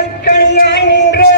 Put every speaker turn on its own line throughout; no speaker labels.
நற்கனியாய் நின்று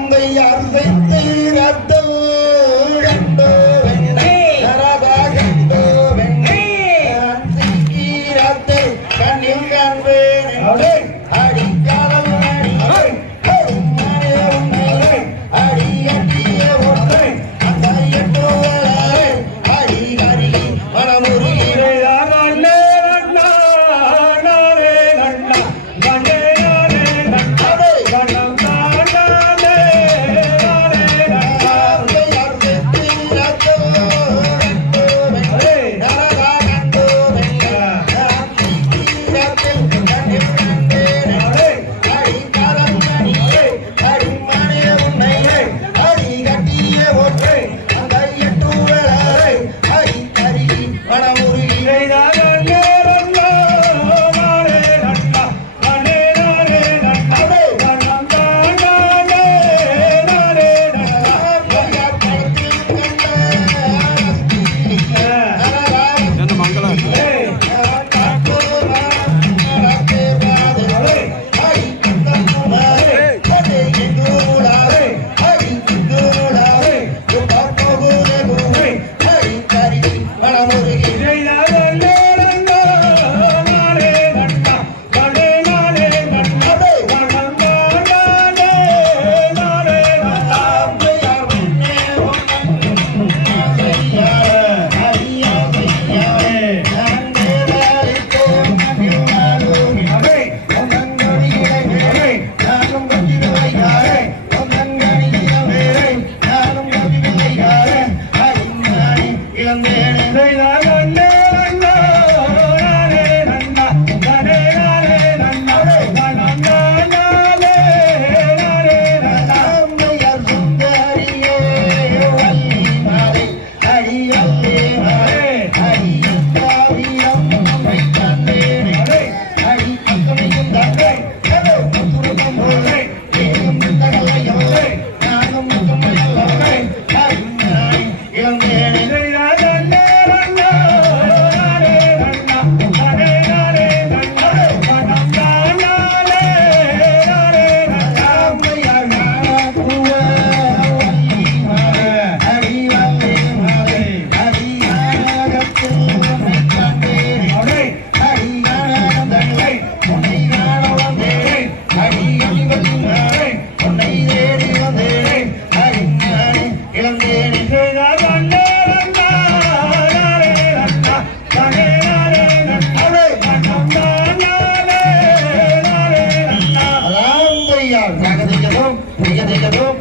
தந்தை அருதை 等一下等一下等